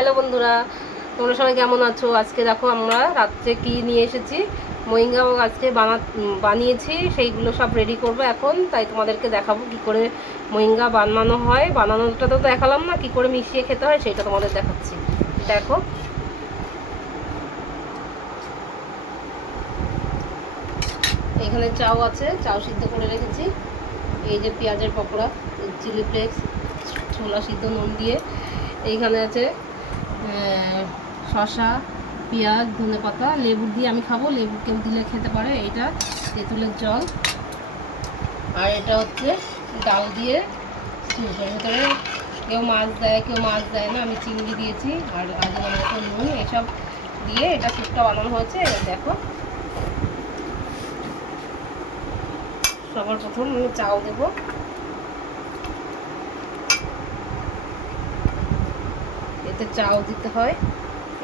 Hello বন্ধুরা, তোমরা সবাই কেমন আছো? আজকে দেখো আমরা রাত্রে কি নিয়ে এসেছি, মোরিঙ্গা আজকে বানিয়েছি, সেইগুলো সব রেডি করব এখন। তাই তোমাদেরকে দেখাবো কি করে মোরিঙ্গা বানানো হয়। বানানোটা তো দেখালাম না, কি করে মিশিয়ে খেতে হয় সেটা তোমাদের দেখাচ্ছি। দেখো, এখানে চাউ আছে, চাউ সিদ্ধ করে রেখেছি। এই যে পেঁয়াজের পকোড়া, চিলি ফ্লেক্স, ছোলা সিদ্ধ নুন দিয়ে। এইখানে আছে শসা, পেঁয়াজ, ধনেপাতা, লেবু দিয়ে আমি খাবো, লেবু কেউ দিলে খেতে পারে। এইটা তেঁতুলের জল, আর এটা হচ্ছে ডাল দিয়ে স্যুপ। এর ভিতরে কেউ মাছ দেয়, কেউ মাছ দেয় না, আমি চিংড়ি দিয়েছি আর আজকে নুন এসব দিয়ে এটা স্যুপটা বানানো হয়েছে। দেখো, সবার প্রথম আমি চাউ দেবো। এতে চাউ দিতে হয়,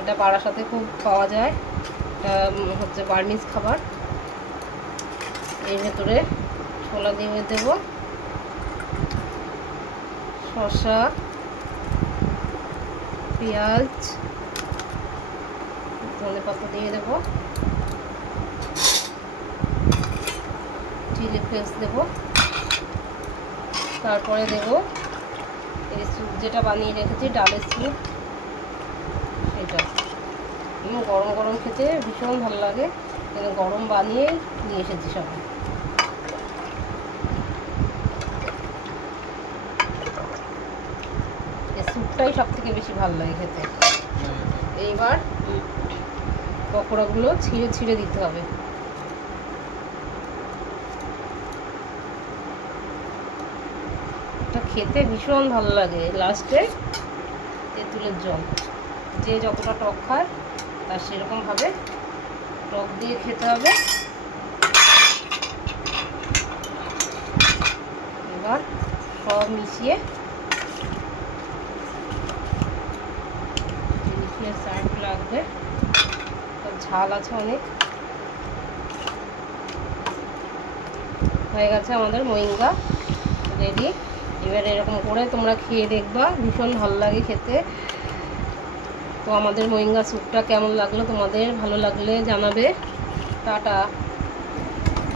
এটা পাড়ার সাথে খুব পাওয়া যায়, হচ্ছে বার্মিজ খাবার। এর ভেতরে ছোলা দিয়ে দেবো, শসা, পেঁয়াজ, ধনেপাতা দিয়ে দেবো, চিলি ফ্লেক্স দেবো, তারপরে দেবো এই স্যুপ যেটা বানিয়ে রেখেছি, ডালের স্যুপ। সেটা গরম গরম খেতে ভীষণ ভালো লাগে, গরম বানিয়ে নিয়ে এসেছি সবাই। এই স্যুপটাই সব থেকে বেশি ভালো লাগে খেতে। এইবার পকোড়াগুলো ছিঁড়ে ছিঁড়ে দিতে হবে। এটা খেতে ভীষণ ভালো লাগে। লাস্টে তেঁতুলের জল, যে যতটা টক খায় তার সেরকমভাবে টক দিয়ে খেতে হবে। এবার সব মিশিয়ে সার্ভ লাগবে, ঝাল আছে অনেক। হয়ে গেছে আমাদের মোরিঙ্গা রেডি। এবার এরকম করে তোমরা খেয়ে দেখবা, ভীষণ ভালো লাগে খেতে। তো আমাদের মোরিঙ্গা স্যুপটা কেমন লাগলো তোমাদের, ভালো লাগলে জানাবে। টাটা।